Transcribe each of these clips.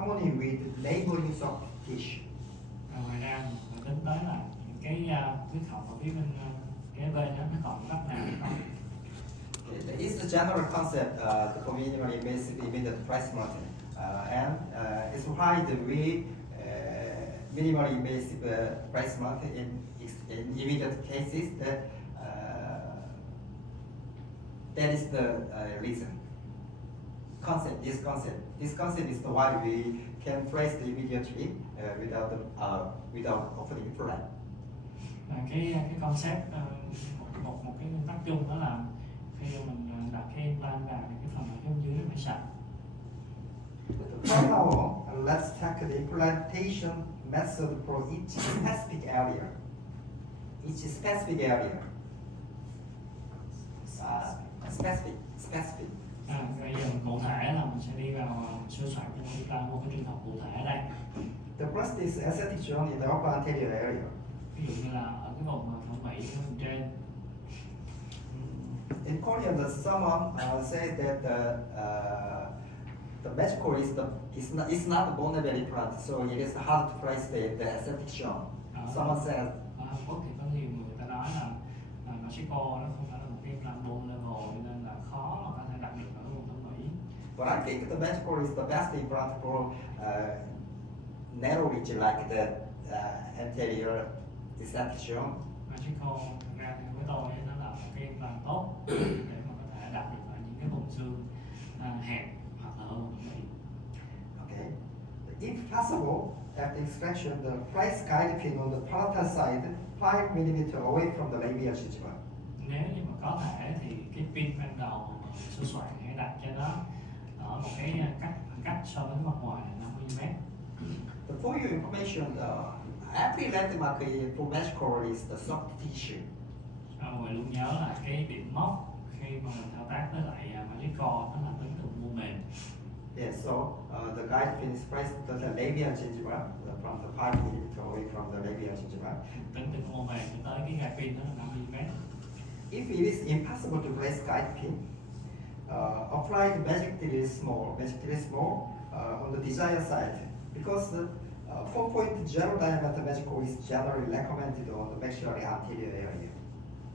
harmony with neighboring soft tissue. Ngoài ra mình tính tới là những cái huyết học ở phía bên kế bên đó nó còn góc nào không? There is a general concept for minimally invasive immediate placement, and it's why we minimally invasive placement in immediate cases that is the reason. This concept is the why we can place immediately without opening implant. Cái concept một cái nguyên tắc chung đó là khi mình đặt cái implant vào thì cái phần ở phía dưới nó phải sạch. Now let's take the implantation method for each specific area. Specific. Bây giờ cụ thể là mình sẽ đi vào sửa soạn cho một cái trường hợp cụ thể ở đây. The first is aesthetic zone in the upper anterior area. Ví dụ như là ở cái vùng thẩm mỹ ở phần trên. In Korea, someone says that the magical is not a bone level implant, so it is hard to place the aesthetic zone. Someone said. Ở Hàn Quốc thì có nhiều người ta nói là magical nó không phải là một cái implant bone level nên là khó mà có thể đạt được ở vùng thẩm mỹ. But I think the magical is the best implant for narrow ridge like the anterior aesthetic zone. Magical ra thì với tôi nó là một cái implant tốt để mà có thể đạt được ở những cái vùng xương hẹp hoặc là ở vùng thẩm mỹ. Okay. If possible, after extraction, the place guide pin on the palatal side 5 mm away from the labia gingiva. Nếu như mà có thể thì cái pin ban đầu sửa soạn hãy đặt cho nó ở một cái cách so với mặt ngoài 50 mm. For your information, every landmark for magical is the soft tissue. Mọi luôn nhớ là cái điểm mốc khi mà mình thao tác với lại magical nó là tính từ mô mềm. Yes, so the guide pin is placed to the labia gingiva from the 5 mm away from the labia gingiva. Tính từ mô mềm cho tới cái gai pin đó là 50 mm. If it is impossible to place guide pin, apply the magically small on the desired side, because the 4.0 diameter magical is generally recommended on the maxillary anterior area.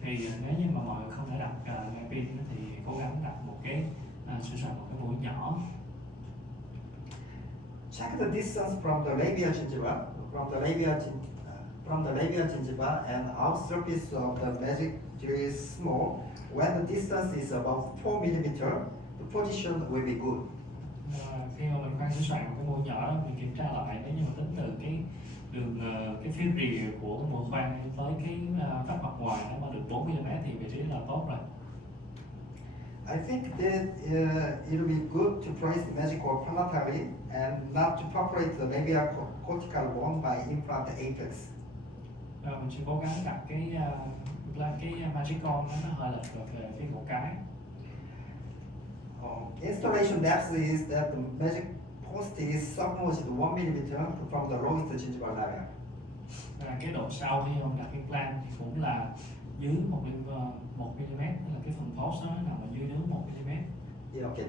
Thì nếu như mà mọi người không thể đặt gai pin thì cố gắng đặt một cái sửa soạn một cái mũi nhỏ. Check the distance from the labia gingiva and out surface of the magically small. When the distance is about 4 mm, the position will be good. Khi mà mình khoan sửa soạn cái mũi nhỏ đó, mình kiểm tra lại nếu như mà tính từ cái đường cái phía rìa của cái mũi khoan tới cái vách mặt ngoài nó mà được 4 mm thì vị trí là tốt rồi. I think that it will be good to place the magical palatally and not to perforate the labia cortical bone by implant apex. Mình sẽ cố gắng đặt cái magical nó hơi lệch về phía cổ cái. Installation depth is that the magic post is submerged 1 mm from the lowest gingival area. Cái độ sâu khi mình đặt implant thì cũng là dưới 1 mm, là cái phần post đó nằm ở dưới 1 mm. Yeah, okay.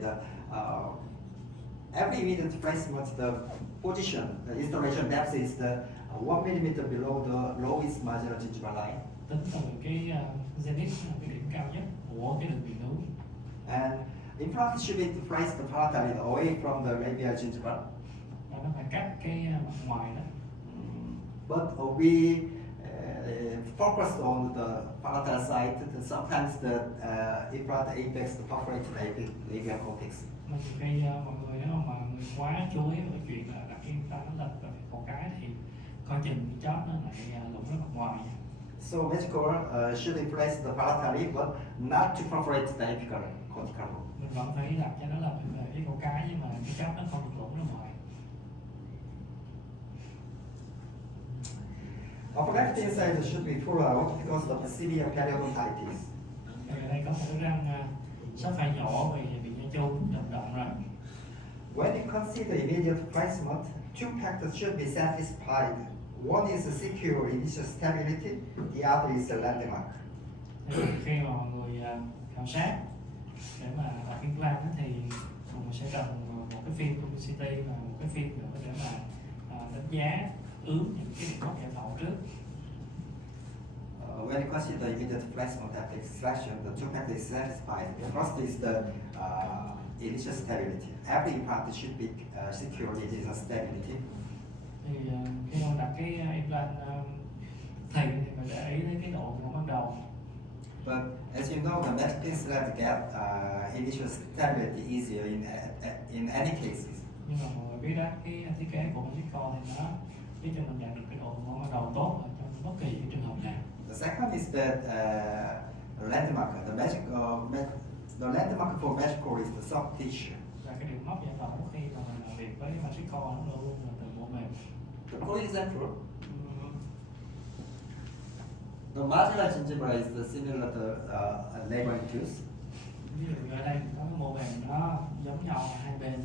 Every immediate placement, the position, the installation depth is the 1 mm below the lowest marginal gingival line. Tính từ cái zenith, cái điểm cao nhất của cái đường viền núi. And implant should be placed palatally away from the labia gingiva. Nó phải cách cái mặt ngoài đó. But we focus on the palatal side. Sometimes the implant apex perforate labia cortex. Mà khi mọi người nếu mà người quá chú ý về chuyện là đặt cái implant nó lệch về cổ cái thì coi chừng cái chóp nó lại lủng ra mặt ngoài. So magical should be placed palatally, but not to perforate the apical cortical bone. Mình vẫn phải đặt cho nó lệch về phía cổ cái nhưng mà cái chóp nó không được lủng ra ngoài. Upper left inside should be pulled out because of the severe periodontitis. Ở đây có một cái răng sắp phải nhổ vì bị nha chung đậm đậm rồi. When you consider immediate placement, two factors should be satisfied. One is the secure initial stability, the other is the landmark. Khi mà mọi người khảo sát để mà đặt implant thì mình sẽ cần một cái phim publicity và một cái phim nữa đánh giá ướm những cái điểm mốc giải phẫu trước. When you consider immediate flexible tap extraction, the two factors is satisfied. The first is the initial stability. Every implant should be secure in its stability. Thì khi mà đặt cái implant thì mình để ý đến cái độ của ban đầu. But as you know, the magic slab get initial stability easier in any cases. Nhưng mà mọi người biết đó, cái thiết kế của Magic Core thì nó giúp cho mình đạt được cái độ của ban đầu tốt ở trong bất kỳ cái trường hợp nào. The second is that landmark. The landmark for Magic Core is the soft tissue. Và cái điểm mốc giải phẫu khi mà mình làm việc với Magic Core nó luôn luôn là từ mô mềm. For example, the marginal gingiva is similar to neighboring tooth. Ví dụ ở đây mình có cái mô mềm nó giống nhau ở hai bên.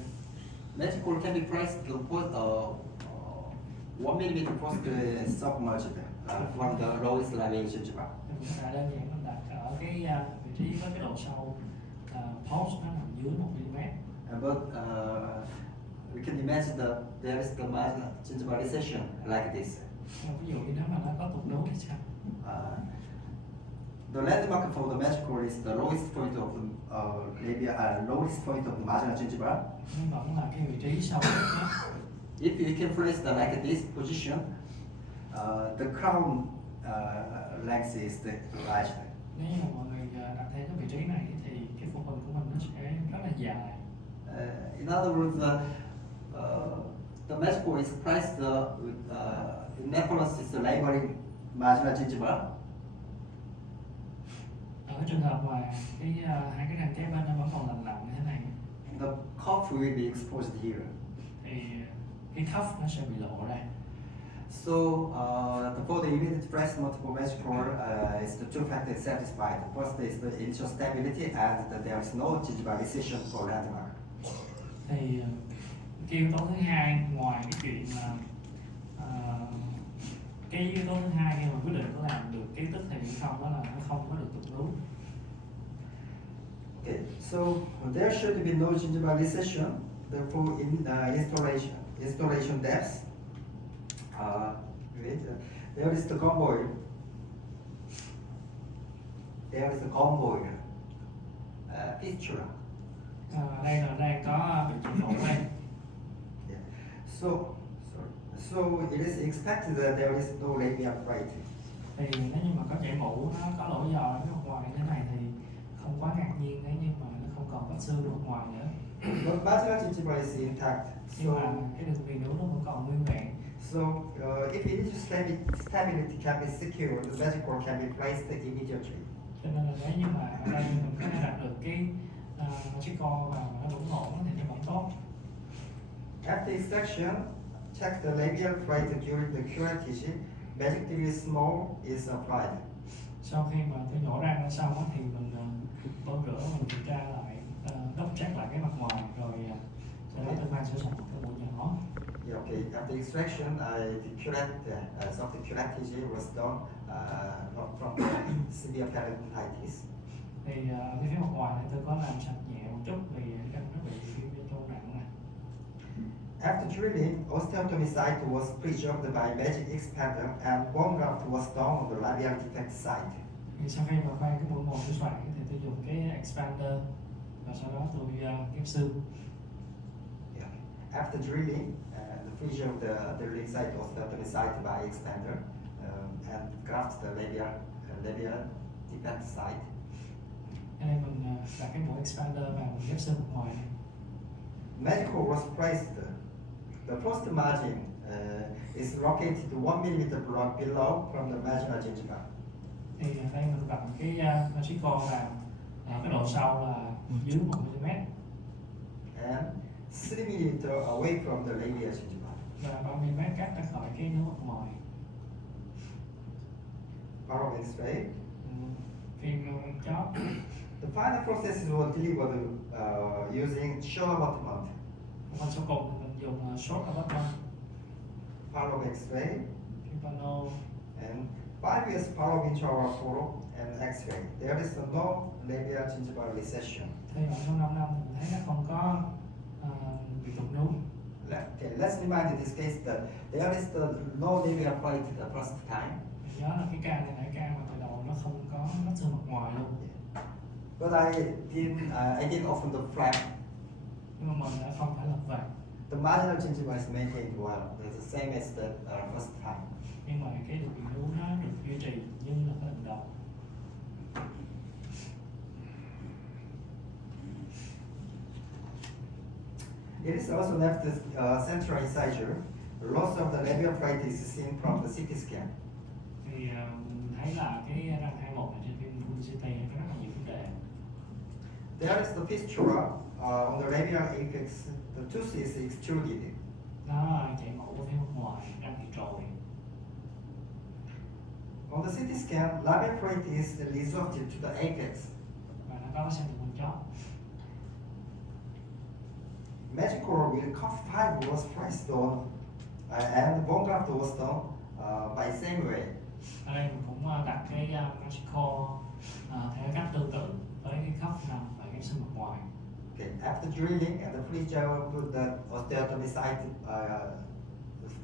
Magic Core can be placed to put 1 mm post submerged from the lowest level gingiva. Thì mình có thể đơn giản mình đặt ở cái vị trí có cái độ sâu post nó nằm dưới 1 mm. But we can imagine there is the marginal gingiva recession like this. Ví dụ như nếu mà nó có tụt lún thì sao? The landmark for the Magic Core is the lowest point of the lowest point of the marginal gingiva. Nhưng vẫn là cái vị trí sâu nhất. If you can place the like this position, the crown length is right. Nếu như mà mọi người đặt theo cái vị trí này thì cái phụ huynh của mình nó sẽ rất là dài. In other words, the Magic Core is placed in Nepalese is laboring marginal gingiva. Ở trường hợp mà hai cái răng kế bên nó vẫn còn lành lặn như thế này The cuff will be exposed here. thì cái cuff nó sẽ bị lộ ra. So for the immediate breast multiple Magic Core is the two factors satisfied. The first is the initial stability and that there is no gingiva recession for landmark. Thì cái yếu tố thứ hai ngoài cái chuyện mà cái yếu tố thứ hai khi mà quyết định có làm được cái tức thì hay không đó là nó không có được tụt lún. Okay, so there should be no gingiva recession. Therefore, in installation depth, there is the convoy. There is the convoy fistula. Đây là đang có bị chỉnh độ đây. Yeah. So it is expected that there is no labia plate. Thì nếu như mà có chảy mũ nó có lỗ giò ở phía ngoài như thế này thì không quá ngạc nhiên nếu như mà nó không còn có xương ở ngoài nữa. But marginal gingiva is intact. Nhưng mà cái đường viền nướu nó vẫn còn nguyên vẹn. So if initial stability can be secured, the Magic Core can be placed immediately. Cho nên là nếu như mà ở đây mình có thể đặt được cái Magic Core vào mà nó vững ổn thì nó vẫn tốt. After extraction, check the labial plate during the curettage. Magic Core small is applied. Sau khi mà tôi nhổ răng ra xong á, thì mình tôn rửa, mình kiểm tra lại, double check lại cái mặt ngoài rồi sau đó tôi mang sử dụng cái mũi nhỏ. Yeah, okay. After extraction, soft curettage was done from severe peritonitis. Thì cái phía mặt ngoài này tôi có làm sạch nhẹ một chút vì răng nó bị viêm bên trong nặng này. After drilling, osteotomy site was preserved by magic expander and bone graft was done on the labial defect site. Thì sau khi mà khoan cái mũi một của soạn thì tôi dùng cái expander và sau đó tôi ghép xương. Yeah. After drilling, the freezer of the drilling site osteotomy site by expander and graft the labial defect site. Cho nên mình đặt cái mũi expander vào mình ghép xương bên ngoài này. Magic Core was placed. The post margin is located 1 mm below from the marginal gingiva. Thì đây mình đặt cái Magic Core vào cái độ sâu là dưới 1 mm And 3 mm away from the labial gingiva. và 3 mm cách ra khỏi cái nướu mặt ngoài. Following straight. Phim chóp. The final process was delivered using shoulder abutment. Phần sau cùng thì mình dùng short abutment, Following straight. Timpano. And 5 years following shoulder photo and X-ray. There is no labial gingival recession. Thì trong 5 năm thì mình thấy nó không có bị tụt lún. Okay, let's remind in this case that there is no linear flight the first time. Nhớ là cái ca này là cái ca mà từ đầu nó không có vách xương mặt ngoài luôn. But I didn't open the flap. Nhưng mà mình đã không phải lật vàng. The marginal gingiva is maintained well. It's the same as the first time. Nhưng mà cái đường viền núi nó được duy trì như là cái lần đầu. It is also left the central incisure. Loss of the labial flight is seen from the CT scan. Thì mình thấy là cái răng 21 này trên phim full CT có rất là nhiều vấn đề. There is the fistula on the labial apex. The tooth is extruded. Nó chảy máu ở phía bên ngoài, răng bị trồi. On the CT scan, labial flight is resorted to the apex. Và nó có xem từ bên chóp. Magical will cuff fiber was placed on and bone graft was done by same way. Ở đây mình cũng đặt cái magical theo cách tương tự với cái cuff nằm và cái xương mặt ngoài. Okay. After drilling and the free gel put the osteotomy site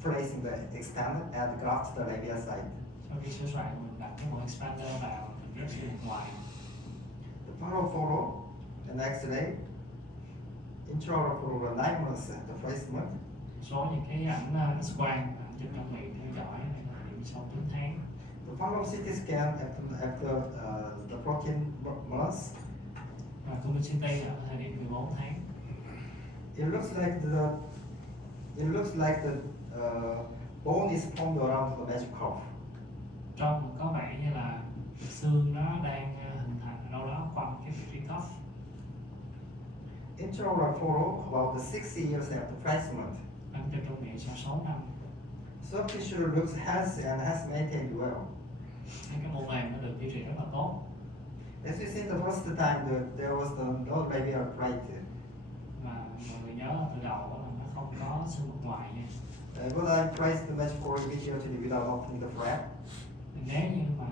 placing the extended and graft the labia site. Sau khi sửa soạn mình đặt cái bộ expander vào mình ghép xương mặt ngoài. The paraphoto and X-ray, intraoral for 9 months the placement. Số những cái ảnh X-quang, ảnh chụp trong miệng theo dõi hay là điểm sau 9 tháng. The follow CT scan after the 14 months. Và CT ở thời điểm 14 tháng. It looks like the bone is formed around the magic curve. Trông có vẻ như là xương nó đang hình thành ở đâu đó quanh cái vị trí cuff. Intraoral photo about the 6 years after placement. Ảnh chụp trong miệng sau 6 năm. Soft tissue looks healthy and has maintained well. Cái mô mềm nó được duy trì rất là tốt. As you see the first time, there was no labial flight. Mà mọi người nhớ từ đầu là nó không có xương mặt ngoài nha. But I placed the magical immediately without opening the flap. Nếu như mà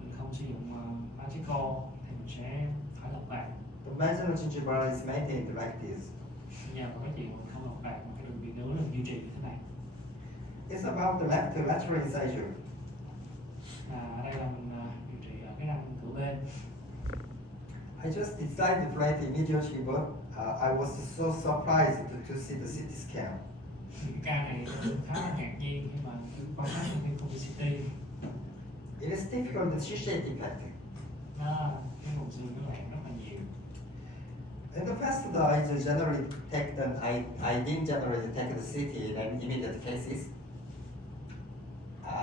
mình không sử dụng magical thì mình sẽ phải lọc vàng. The marginal gingiva is maintained like this. Nhờ vào cái chuyện mình không lọc vàng mà cái đường viền núi được duy trì như thế này. It's about the left lateral incisure. Ở đây là mình điều trị ở cái răng cửa bên. I just decided to flight immediately, but I was so surprised to see the CT scan. Cái ca này khá là ngạc nhiên khi mà quan sát trong phim CT. It is typical the C-shaped impact. Cái vùng xương nó lẹn rất là nhiều. In the past, I generally take I didn't generally take the CT in immediate cases.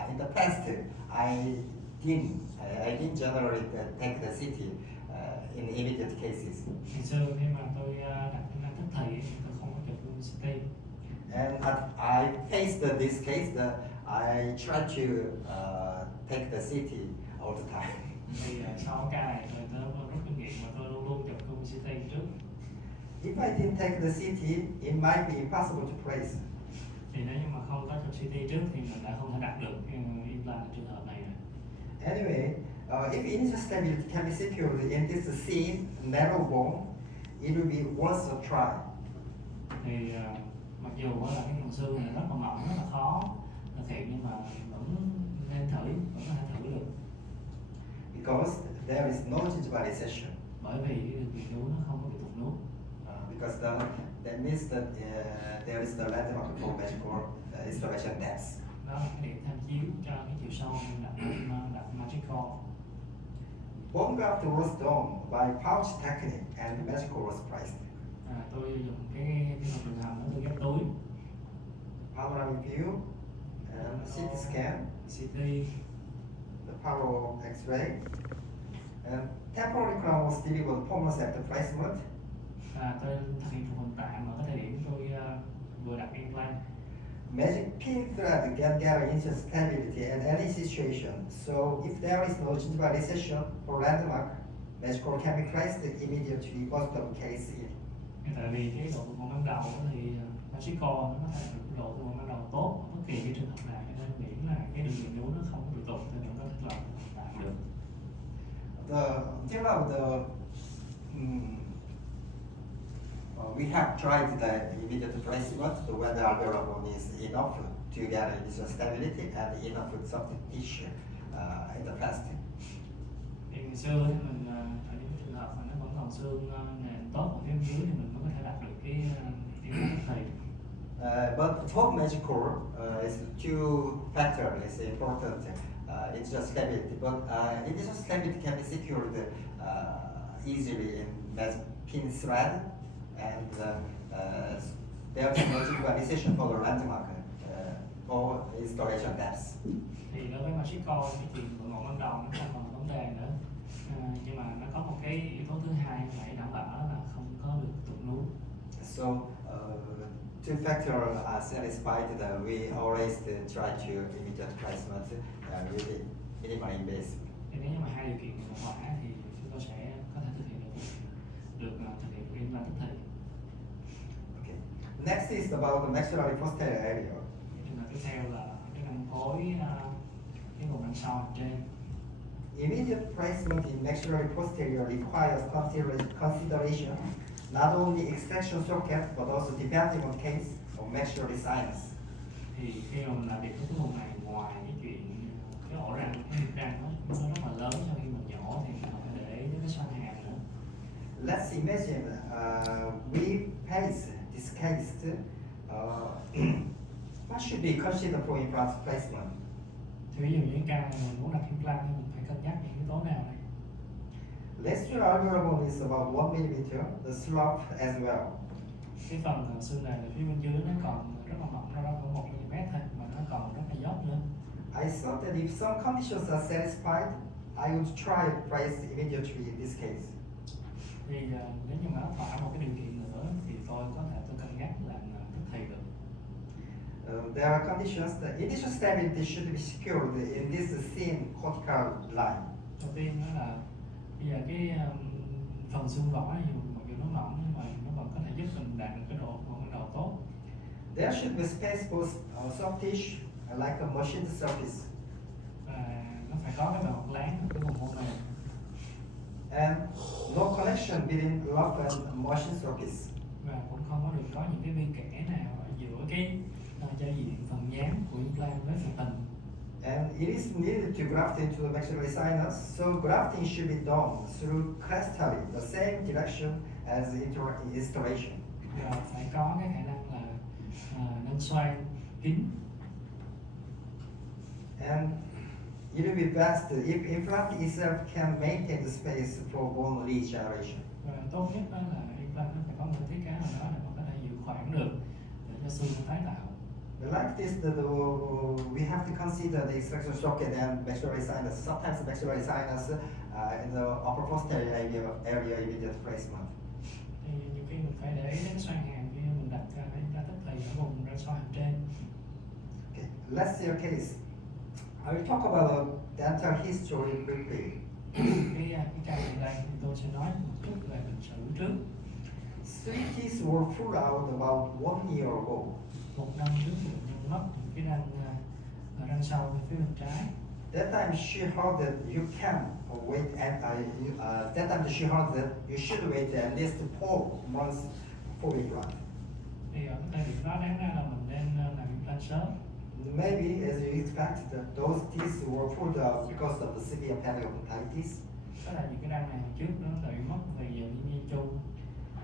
In the past, I didn't generally take the CT in immediate cases. Ngày xưa khi mà tôi đặt cái răng tức thì tôi không có chụp CT. And I faced this case that I tried to take the CT all the time. Thì sau ca này tôi rút kinh nghiệm và tôi luôn luôn chụp CT trước. If I didn't take the CT, it might be impossible to place. Thì nếu như mà không có chụp CT trước thì mình đã không thể đạt được implant trường hợp này rồi. Anyway, if initial stability can be secured in this thin, narrow bone, it will be worth a try. Thì mặc dù là cái phần xương này rất là mỏng, rất là khó thực hiện nhưng mà vẫn nên thử, vẫn có thể thử được. Because there is no gingival recession. Bởi vì cái đường viền núi nó không có bị tụt nuốt. Because that means that there is the landmark for magical installation depth. Đó là cái điểm tham chiếu cho cái chiều sâu nên đặt magical. Bone graft was done by pouch technique and magical was placed. Tôi dùng cái thuật đường hầm nó tôi ghép túi. Panoramic view and CT scan, CT, the parallel X-ray, and temporary crown was delivered 4 months after placement. Tôi thực hiện phục hồi tạm ở cái thời điểm tôi vừa đặt implant. Magic pin thread can guarantee stability in any situation. So if there is no gingival recession or landmark, magical can be placed immediately both of case in. Tại vì cái độ tụ ban đầu thì magical nó có thể được độ tụ ban đầu tốt ở bất kỳ cái trường hợp nào, cho nên miễn là cái đường viền núi nó không bị tụt thì mình có thể làm được. Until now we have tried the immediate placement when the alveolar bone is enough to get initial stability and enough soft tissue in the past. Thì ngày xưa thì mình ở những cái trường hợp mà nó vẫn còn xương nền tốt ở phía bên dưới thì mình mới có thể đạt được cái điểm tức thì. But for magical, is two factors is important. It's just stability, but initial stability can be secured easily in pin thread, and there's logical decision for the landmark for installation depth. Thì đối với Magical thì chuyện của ngọn ban đầu nó không còn vấn đề nữa. Nhưng mà nó có một cái yếu tố thứ hai phải đảm bảo là không có được tụt núi. So two factors are satisfied that we always try to immediate placement with minimal invasive. Thì nếu như mà hai điều kiện này thỏa thì chúng tôi sẽ có thể thực hiện được thực hiện implant tức thì. Okay. Next is about the maxillary posterior area. Trường hợp tiếp theo là cái răng phối cái vùng răng sau trên. Immediate placement in maxillary posterior requires consideration not only extraction socket but also depending on case of maxillary sinus. Thì khi mà mình làm việc với cái vùng này, ngoài cái chuyện cái ổ răng, cái miệng răng nó rất là lớn sau khi mình nhổ thì mình phải để ý đến cái xoang hàm nữa. Let's imagine we face this case. What should be considered for implant placement? Thì ví dụ như cái ca này mình muốn đặt implant thì mình phải cân nhắc những yếu tố nào này? Lateral alveolar bone is about 1 mm, the slope as well. Cái phần xương này phía bên dưới nó còn rất là mỏng, nó khoảng 1 mm thôi, mà nó còn rất là dốc nữa. I thought that if some conditions are satisfied, I would try to place immediately in this case. Thì nếu như mà nó thỏa một cái điều kiện nữa thì tôi có thể cân nhắc làm tức thì được. There are conditions that initial stability should be secured in this thin cortical line. Đầu tiên đó là bây giờ cái phần xương lõi này mặc dù nó mỏng nhưng mà nó vẫn có thể giúp mình đạt được cái độ tốt. There should be space for soft tissue like a machined surface. Và nó phải có cái bề mặt láng ở cái vùng mô mềm. And no connection between rough and machined surface. Và cũng không có được có những cái vi kẽ nào ở giữa cái giao diện phần nhám của implant với phần tình. And it is needed to graft into the maxillary sinus, so grafting should be done through crestally, the same direction as installation. Và phải có cái khả năng là nâng xoang kín. And it will be best if implant itself can maintain the space for bone regeneration. Và tốt nhất đó là implant nó phải có một thiết kế nào đó để mà có thể giữ khoảng được để cho xương nó tái tạo. Like this, we have to consider the extraction socket and maxillary sinus. Sometimes the maxillary sinus in the upper posterior area immediate placement. Thì nhiều khi mình phải để ý đến xoang hàm khi mình đặt cái implant tức thì ở vùng răng xoang hàm trên. Okay, let's see a case. I will talk about dental history briefly. Cái ca này đây thì tôi sẽ nói một chút về bệnh sử trước. 3 teeth were pulled out about 1 year ago. Một năm trước thì bệnh nhân mất cái răng ở răng sau phía bên trái. That time she heard that you can wait, and that time she heard that you should wait at least 4 months for implant. Thì ở cái thời điểm đó đáng ra là mình nên làm implant sớm. Maybe, as you expect, that those teeth were pulled out because of the severe periodontitis. Đó là những cái răng này trước nó đã bị mất vì những nhiên chung.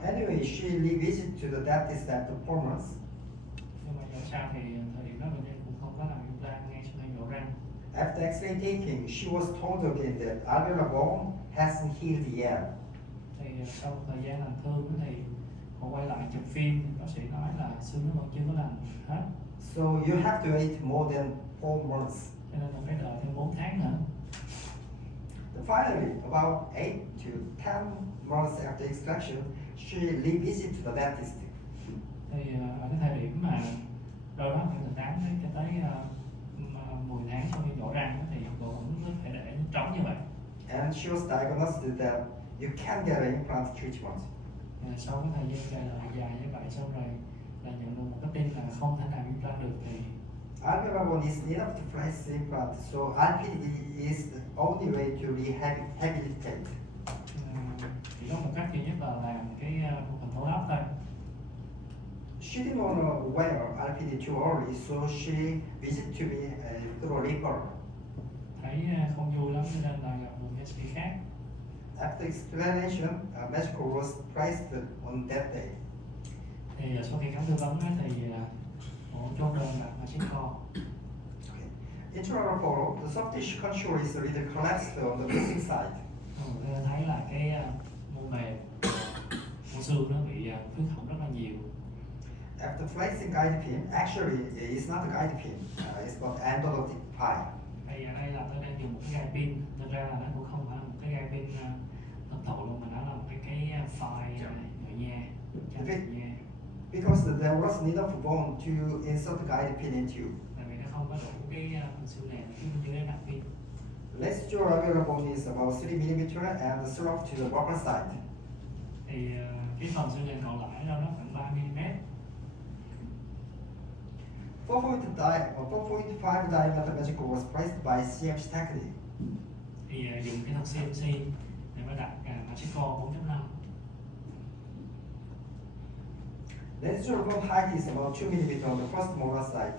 Anyway, she revisited to the dentist after 4 months. Nhưng mà dẫu sao thì thời điểm đó bệnh nhân cũng không có làm implant ngay sau khi nhổ răng. After X-ray taking, she was told again that alveolar bone hasn't healed yet. Thì sau một thời gian làm thương thì họ quay lại chụp phim, bác sĩ nói là xương nó vẫn chưa có lành hết. So you have to wait more than 4 months. Cho nên là phải đợi thêm 4 tháng nữa. Finally, about 8 to 10 months after extraction, she revisited the dentist. Thì ở cái thời điểm mà đâu đó khoảng từ 8 đến cho tới 10 tháng sau khi nhổ răng thì bộ vẫn có thể để trống như vậy. And she was diagnosed that you can get an implant treatment. Sau cái thời gian chờ đợi dài như vậy, xong rồi là nhận được một cái tin là không thể làm implant được thì Alveolar bone is enough to place implant, so RPD is the only way to rehabilitate. chỉ có một cách duy nhất là làm cái phần thấu áp thôi. she didn't want to wear RPD too early, so she visited to me through a referral. Thấy không vui lắm cho nên là gặp một SP khác. After explanation, Magical was priced on that day. Thì sau khi khám tư vấn á, thì bộ chốt đơn đặt Magical. Okay. Internal photo, the soft tissue contour is a little collapsed on the missing side. Thấy là cái mô mềm, mô xương nó bị khuyết hỏng rất là nhiều. After flexing guide pin, actually it's not a guide pin, it's called endodontic pile. Thì ở đây là tôi đang dùng một cái gai pin, thật ra là nó cũng không phải là một cái gai pin thật thụ luôn, mà nó là một cái file nhựa nha, chanh nhựa nha. Because there wasn't enough bone to insert the guide pin into. Tại vì nó không có đủ cái phần xương nền phía bên dưới đặt pin. Residual alveolar bone is about 3 mm and sloped to the vocal side. Thì cái phần xương nền còn lại đâu nó khoảng 3 mm. 4.5 diameter Magical was priced by CMC Technique. Thì dùng cái thuật CMC để mà đặt Magical 4.5. Residual bone height is about 2 mm on the first molar side.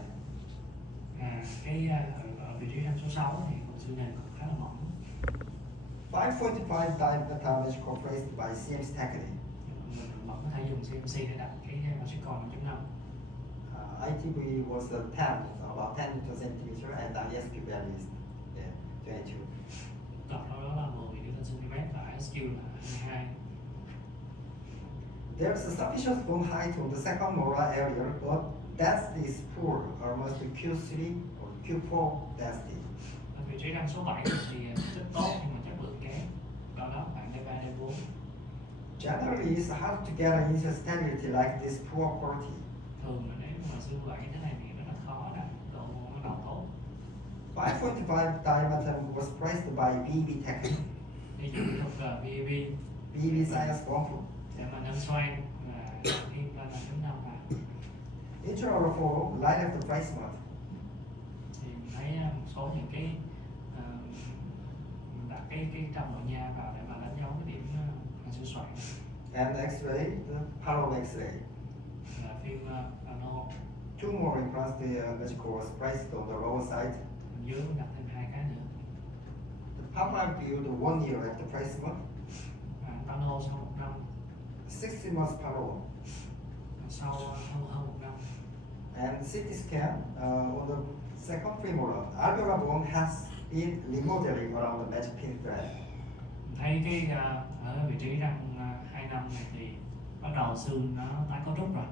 Ở vị trí răng số 6 thì phần xương nền còn khá là mỏng. 5.5 diameter Magical priced by CMC Technique. Mình vẫn có thể dùng CMC để đặt cái Magical 5.5. ITV was 10, about 10 centimeter, and ISP value is 22. Tổng đó là 10 cm và SQ là 22. There is a sufficient bone height on the second molar area, but density is poor, almost Q3 or Q4 density. Ở vị trí răng số 7 thì rất tốt nhưng mà chất lượng kém. Đó đó khoảng D3, D4. Generally, it's hard to get an initial stability like this poor quality. Thường là nếu mà xương vậy thế này thì rất là khó đạt độ nó đầu tốt. 5.5 diameter was priced by BB Technique. Ví dụ thuật BAV BB Science Bone. để mà nâng xoang và thêm lên là chấm 5 vào. Internal photo, line of the placement. Thì mình thấy một số những cái mình đặt cái trong nội nha vào để mà đánh dấu cái điểm xương xoang. And X-ray, the parallel X-ray. Là phim pano. 2 more implants, the Magical was priced on the lower side. Bên dưới đặt thêm 2 cái nữa. The Palmar view, the 1 year after placement. Pano sau 1 năm. 60 months parallel. Sau hơn 1 năm. And CT scan on the second premolar. Alveolar bone has been remodeling around the magic pin thread. Mình thấy cái ở vị trí răng 2 năm này thì bắt đầu xương nó tái cấu trúc rồi.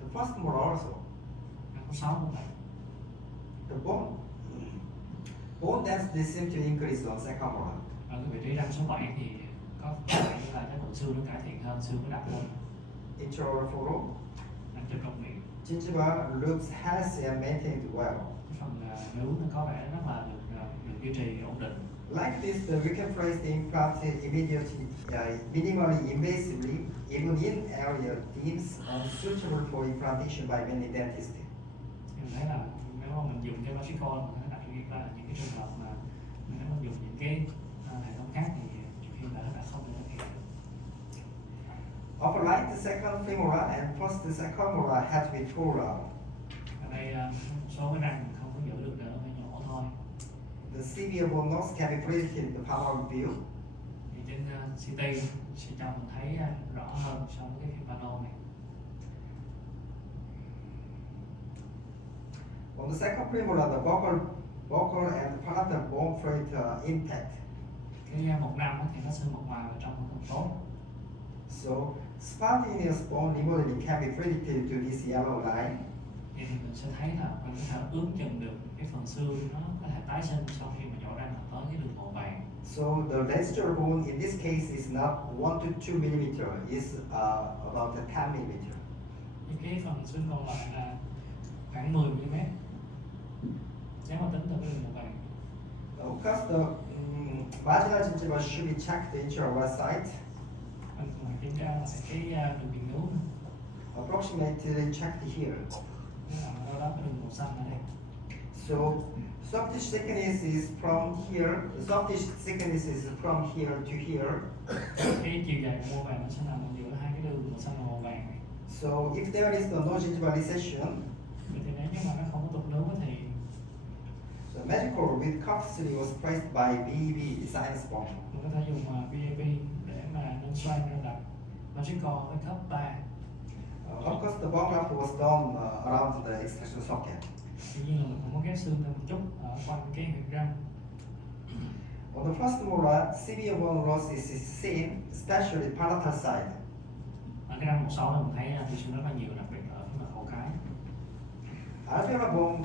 The first molar also. Răng số 6 cũng vậy. The bone density seems to increase on second molar. Ở cái vị trí răng số 7 thì có vẻ như là chất lượng xương nó cải thiện hơn, xương nó đặc hơn. Intraoral photo. Đang trên trong miệng. Gingiva looks healthy and maintained well. Cái phần nướu nó có vẻ rất là được duy trì ổn định. Like this, we can place the implant immediately, minimally invasively, even in area deemed unsuitable for implantation by many dentists. Mình thấy là nếu mà mình dùng cái Magical mình có thể đặt ra là những cái trường hợp mà nếu mình dùng những cái hệ thống khác thì nhiều khi là nó đã không được thực hiện được. Upper right, the second femoral and first the second molar had to be pulled out. Ở đây một số cái răng mình không có giữ được nữa, phải nhổ thôi. The severe bone loss can be predicted in the panoramic view. Thì trên CT sẽ cho mình thấy rõ hơn so với cái phim pano này. On the second premolar, the vocal and palatal bone plate intact. Cái 1 năm thì nó xương mộc màu ở trong nó còn tốt. So spontaneous bone remodeling can be predicted to this yellow line. Thì mình sẽ thấy là mình có thể ước chừng được cái phần xương nó có thể tái sinh sau khi mà nhổ răng tới cái đường màu vàng. So the residual bone in this case is not 1 to 2 mm, it's about 10 mm. Những cái phần xương còn lại là khoảng 10 mm. Nếu mà tính từ cái đường màu vàng. Because the marginal gingiva should be checked into our right side. Mình cũng kiểm tra lại cái đường viền nướu. Approximately checked here. Đó đó cái đường màu xanh ở đây. So soft tissue thickness is from here. The soft tissue thickness is from here to here. Cái chiều dài của mô vàng nó sẽ nằm ở giữa hai cái đường màu xanh và màu vàng này. So if there is no gingivalization, Vậy thì nếu như mà nó không có tục nướng thì the magical with cup 3 was placed by BEB design sponge. mình có thể dùng BAB để mà nâng xoang ra đặt Magical với cup 3. Of course, the bone graft was done around the extraction socket. Tuy nhiên là mình cũng có ghép xương thêm một chút ở quanh cái huyệt răng. On the first molar, severe bone loss is seen, especially palatal side. Ở cái răng 16 này mình thấy thì xương rất là nhiều, đặc biệt ở phía mặt hậu cái. Alveolar bone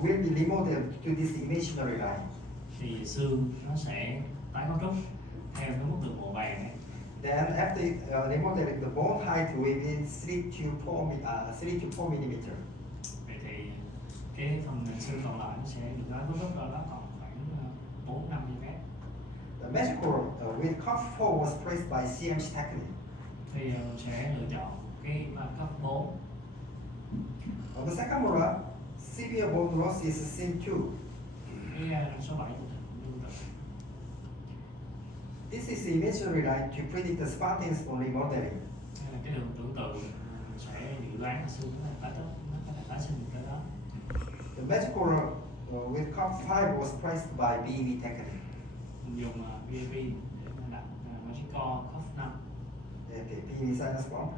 will be remodeled to this imaginary line. Thì xương nó sẽ tái cấu trúc theo cái mức đường màu vàng này. Then after remodeling, the bone height will be 3 to 4 millimeter. Vậy thì cái phần xương còn lại nó sẽ được tái cấu trúc ở đó còn khoảng 4-5 mm. The magical with cup 4 was placed by CMC technique. Thì mình sẽ lựa chọn cái cấp 4. On the second molar, severe bone loss is seen too. Cái răng số 7 cũng tương tự. This is the imaginary line to predict the spontaneous bone remodeling. Đây là cái đường tưởng tượng mình sẽ dự đoán là xương nó tái tái sinh tới đó. The magical with cup 5 was placed by BEV technique. Mình dùng BAB để mà đặt Magical cấp 5. Okay, BEV sinus bump.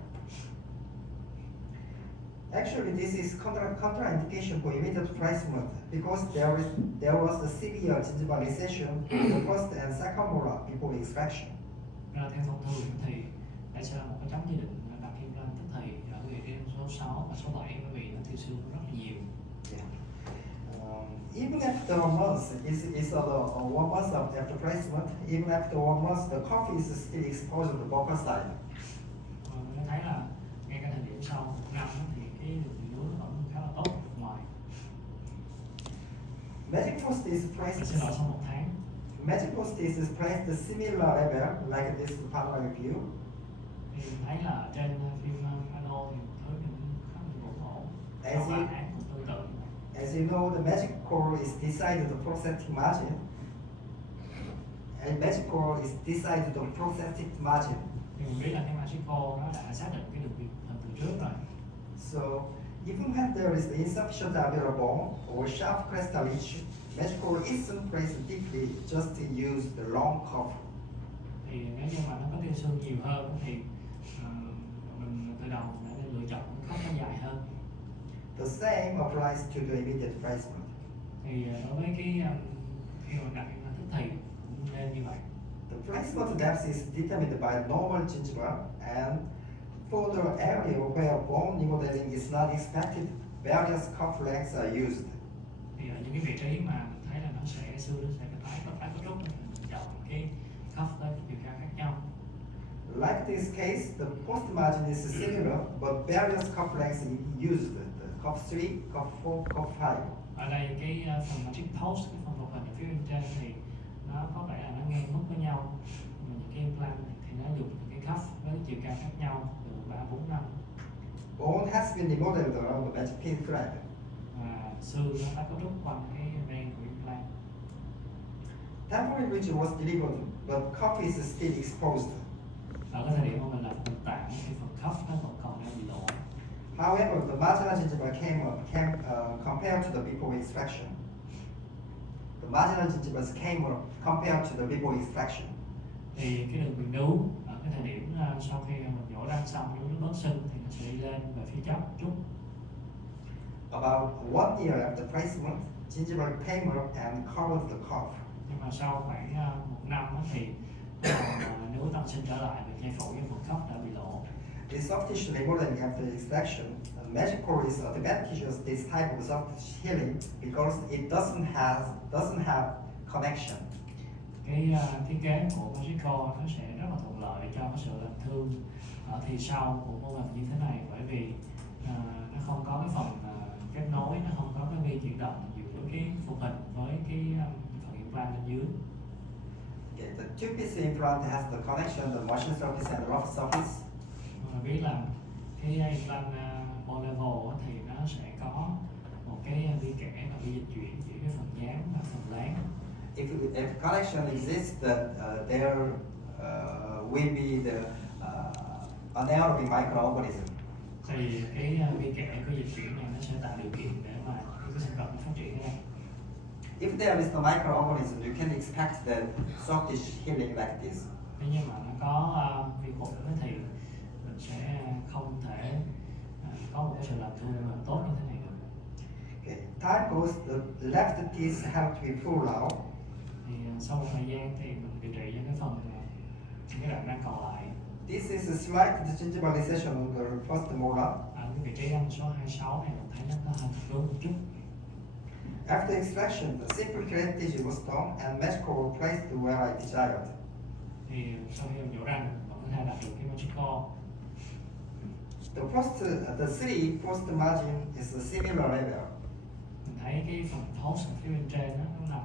Actually, this is contraindication for immediate placement because there was a severe gingivalization in the first and second molar before extraction. Ra theo thông thường thì tại sao một cái chấm chỉ định đặt implant tức thì ở vị trí số 6 và số 7 bởi vì nó tiêu xương rất là nhiều. Even after a month, is 1 month after placement, even after 1 month, the cuff is still exposed to the vocal side. Mình thấy là ngay cái thời điểm sau 1 năm thì cái đường nướng vẫn khá là tốt ngoài. Magic post is placed. Xin lỗi, sau 1 tháng. Magic post is placed at similar level like this panoramic view. Thì mình thấy là trên phim Ano thì thứ cũng khá là ủng hộ. As Sau you- 3 tháng cũng tương tự. As you know, the magic core is decided the prosthetic margin. And magic core is decided the prosthetic margin. Thì mình biết là cái Magical nó đã xác định cái đường viền phần từ trước rồi. So, even when there is insufficient alveolar bone or sharp crestalage, magic core isn't placed deeply, just to use the long cuff. Thì nếu như mà nó có tiêu xương nhiều hơn thì mình từ đầu đã nên lựa chọn cái khớp nó dài hơn. The same applies to the immediate placement. Thì đối với cái khi mà đặt implant tức thì cũng nên như vậy. The placement depth is determined by normal gingiva, and for the area where bone remodeling is not expected, various cuff lengths are used. Thì ở những cái vị trí mà thấy là nó sẽ xương nó sẽ tái cấu trúc thì mình chọn cái khớp với chiều cao khác nhau. Like this case, the post margin is similar, but various cuff lengths used. The cuff 3, cuff 4, cuff 5. Ở đây cái phần magic post, cái phần phục hình ở phía bên trên thì nó có vẻ là nó ngang mức với nhau, mà những cái implant này thì nó dùng những cái cuff với chiều cao khác nhau từ 3, 4, 5 Bone has been remodeled around the magic pin thread. và xương nó tái cấu trúc quanh cái ven của implant. Temporary region was delivered, but cuff is still exposed. Ở cái thời điểm mà mình làm phần tạm thì phần cuff nó vẫn còn đang bị lộ. However, the marginal gingiva came compared to the before extraction. The marginal gingivas came compared to the before extraction. Thì cái đường viền nướu ở cái thời điểm sau khi mình nhổ răng xong nếu nó bớt sưng thì nó sẽ đi lên về phía trước chút. About 1 year after placement, gingiva came up and covered the cuff. Nhưng mà sau khoảng 1 năm á thì nếu tăng sinh trở lại và che phủ cái phần cuff đã bị lộ. This soft tissue remodeling after extraction, magic core is advantageous this type of soft healing because it doesn't have connection. Cái thiết kế của Magical nó sẽ rất là thuận lợi cho cái sự làm thương ở thì sau của mô hình như thế này, bởi vì nó không có cái phần kết nối, nó không có cái vi chuyển động giữa cái phục hình với cái phần implant bên dưới. Okay, the two-piece implant has the connection, the motion surface and the rough surface. Mình biết là cái implant bone level thì nó sẽ có một cái vi kẽ và vi dịch chuyển giữa cái phần dán và phần láng. If connection exists, there will be the anaerobic microorganism. Thì cái vi kẽ của dịch chuyển này nó sẽ tạo điều kiện để mà cái sinh vật nó phát triển ra. If there is no microorganism, you can expect the softish healing like this. Nếu như mà nó có vi khuẩn ấy thì mình sẽ không thể có một cái sự làm thương mà tốt như thế này được. Okay. Time goes, the left teeth have to be pulled out. Thì sau một thời gian thì mình điều trị cho cái phần cái đoạn răng còn lại. This is a slight gingivilization on the first molar. Ở cái vị trí răng số 26 này mình thấy nó có hơi vướng một chút. After extraction, the simple cartilage was torn and mesh core was placed where I desired. Thì sau khi mình nhổ răng mình có thể đạt được cái mesh core. The three post margin is a similar level. Mình thấy cái phần post ở phía bên trên đó, nó nằm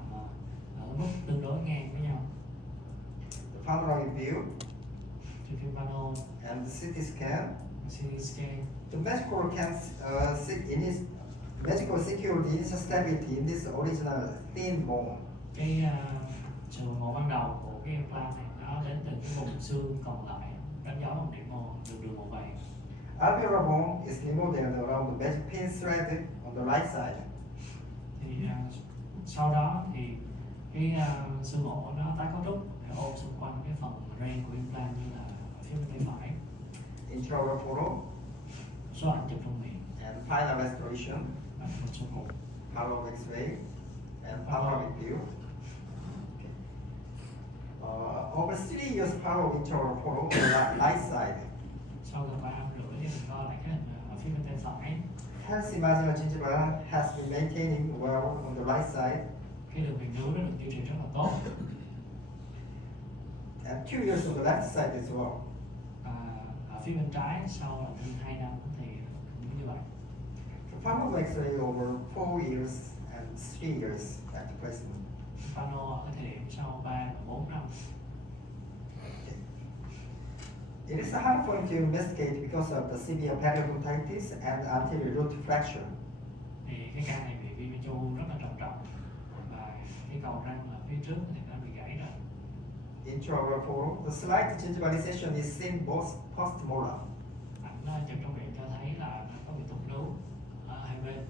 ở mức tương đối ngang với nhau. The panoramic view Từ phim pano, and the CT scan. CT scan. The mesh core can sit in its medical security initial stability in this original thin bone. Cái sự ngộ ban đầu của cái implant này nó đến từ cái vùng xương còn lại đánh dấu bằng điểm màu được đường màu vàng. Alveolar bone is remodeled around the magic pin thread on the right side. Thì sau đó thì cái xương ổ nó tái cấu trúc để ôm xung quanh cái phần ren của implant như là ở phía bên tay phải. Intraoral photo Số ảnh chụp trong miệng and final restoration. và một số cục. Panoramic X-ray and panoramic view. Okay. Over 3 years panoramic intraoral photo on the right side. Sau gần 3 năm rưỡi thì mình coi lại cái hình ở phía bên tay phải. Healthy marginal gingiva has been maintaining well on the right side. Cái đường viền núi nó được duy trì rất là tốt. And 2 years on the left side as well. Ở phía bên trái sau là thêm 2 năm thì cũng như vậy. The panoramic X-ray over 4 years and 3 years after placement. Pano ở thời điểm sau 3 và 4 năm. It is a hard point to investigate because of the severe periodontitis and anterior root fracture. Thì cái ca này bị viêm châu rất là trầm trọng và cái cầu răng ở phía trước thì đã bị gãy rồi. Intraoral photo, the slight gingivilization is seen both postmolar. Ảnh chụp trong miệng cho thấy là nó có bị tụt nướu ở hai bên.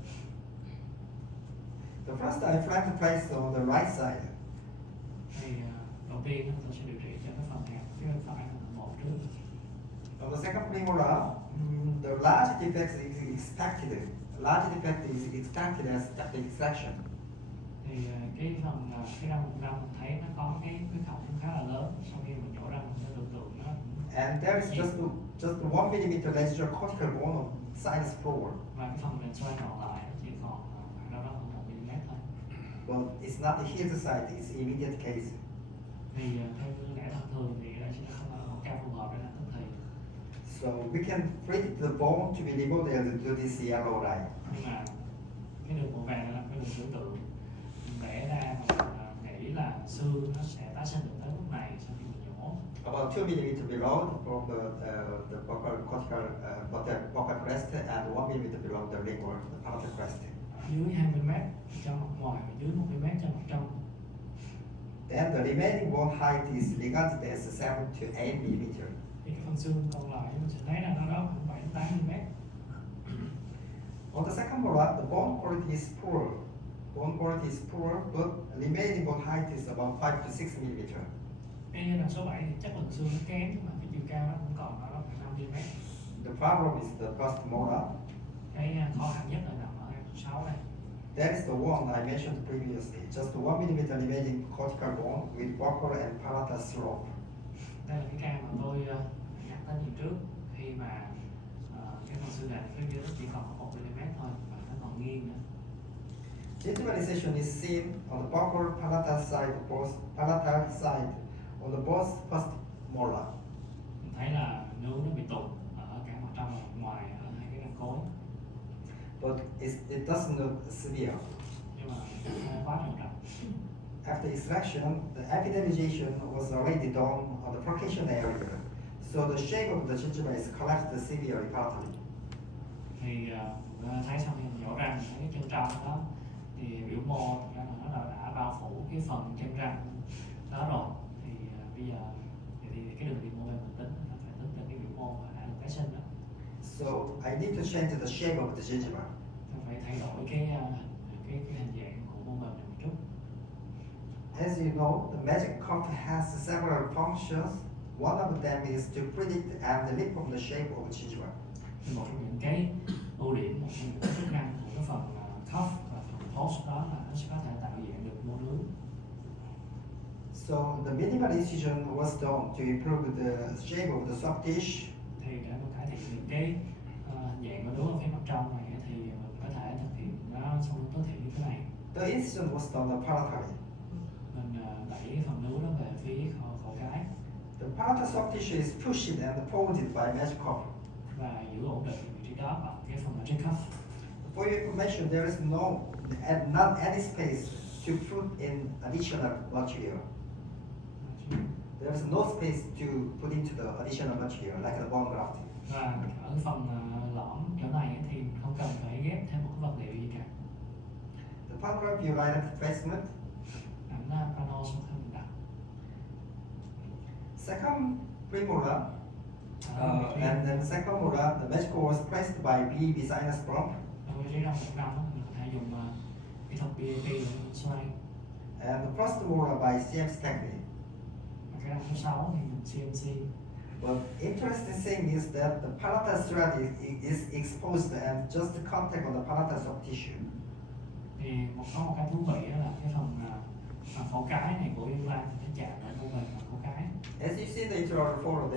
The first implant placed on the right side. Thì đầu tiên tôi sẽ điều trị cho cái phần hàm phía bên phải là một trước. On the second premolar, the large defect is extracted. Large defect is extracted as duct extraction. Thì cái phần cái răng một răng mình thấy nó có cái khổng khá là lớn. Sau khi mình nhổ răng mình tưởng tượng nó And there is just 1 millimeter residual cortical bone on sinus floor. và cái phần nền xoay còn lại chỉ còn khoảng đâu đó khoảng 1 mm thôi. But it's not the healed side, it's immediate case. Thì theo lẽ thông thường thì đây sẽ không phải là một ca phù hợp để làm tức thì. So we can predict the bone to be remodeled to this yellow line. Nhưng mà cái đường màu vàng là cái đường tưởng tượng mình vẽ ra mà mình nghĩ là xương nó sẽ tái sinh được tới mức này sau khi mình nhổ. About 2 millimeter below the vocal cortical vocal crest and 1 millimeter below the lingual palatal crest. Dưới 20 m cho mặt ngoài và dưới 1 m cho mặt trong. Then the remaining bone height is regarded as 7 to 8 millimeter. Thì cái phần xương còn lại mình sẽ thấy là nó đó khoảng 7 8 mm. On the second molar, the bone quality is poor. Bone quality is poor, but remaining bone height is about 5 to 6 millimeter. Cái đằng số 7 thì chất lượng xương nó kém nhưng mà cái chiều cao nó cũng còn ở đó khoảng 5 mm. The problem is the first molar. Cái khó khăn nhất là nằm ở đằng số 6 này. That is the one I mentioned previously. Just 1 millimeter remaining cortical bone with vocal and palatal slope. Đây là cái ca mà tôi nhắc đến lần trước khi mà cái phần xương đệm phía dưới chỉ còn có 1 mm thôi và nó còn nghiêng nữa. Gingivilization is seen on the vocal palatal side, on the both first molar. Mình thấy là nướu nó bị tụt ở cả mặt trong và mặt ngoài ở hai cái răng cối. But it doesn't look severe. Nhưng mà không quá trầm trọng. After extraction, the epithelialization was already done on the projection area, so the shape of the gingiva is collapsed severely palatally. Thì thấy sau khi mình nhổ răng thấy cái chân trong đó thì biểu mô thực ra là nó đã bao phủ cái phần chân răng đó rồi. Thì bây giờ thì cái đường biểu mô mình tính nó phải tính tới cái biểu mô mà đã được tái sinh đó. So I need to change the shape of the gingiva. Tôi phải thay đổi cái hình dạng của mô hình này một chút. As you know, the magic cup has several functions. One of them is to predict and reform the shape of the gingiva. Một trong những cái ưu điểm, một trong những cái chức năng của cái phần cuff và phần post đó là nó sẽ có thể tạo dạng được mô nướng. So the minimal incision was done to improve the shape of the soft tissue. Thì để mà cải thiện những cái hình dạng mô nướng ở phía mặt trong này thì mình có thể thực hiện nó xong tối thiểu như thế này. The incision was done palatally. Mình đẩy phần nướu đó về phía khổ cái. The palatal soft tissue is pushed and folded by magic cup. Và giữ ổn định vị trí đó bằng cái phần magic cuff. For your information, there is not any space to put in additional material. There is no space to put into the additional material like the bone graft. Và ở phần lõm chỗ này thì không cần phải ghép thêm một cái vật liệu gì cả. The palatal view placement. Ảnh panel xuống thân đặt. Second premolar, and then second molar, the magic was placed by B designers block. Ở vị trí răng một năm mình có thể dùng kỹ thuật BAP để mình xoay. And the first molar by CMC technique. Và cái răng số 6 thì mình CNC. But interesting thing is that the palatal thread is exposed and just contact on the palatal soft tissue. Thì có một cái thú vị đó là cái phần phổ cái này của implant thì nó chạm vào mô hình của cái. As you see the intraoral fold,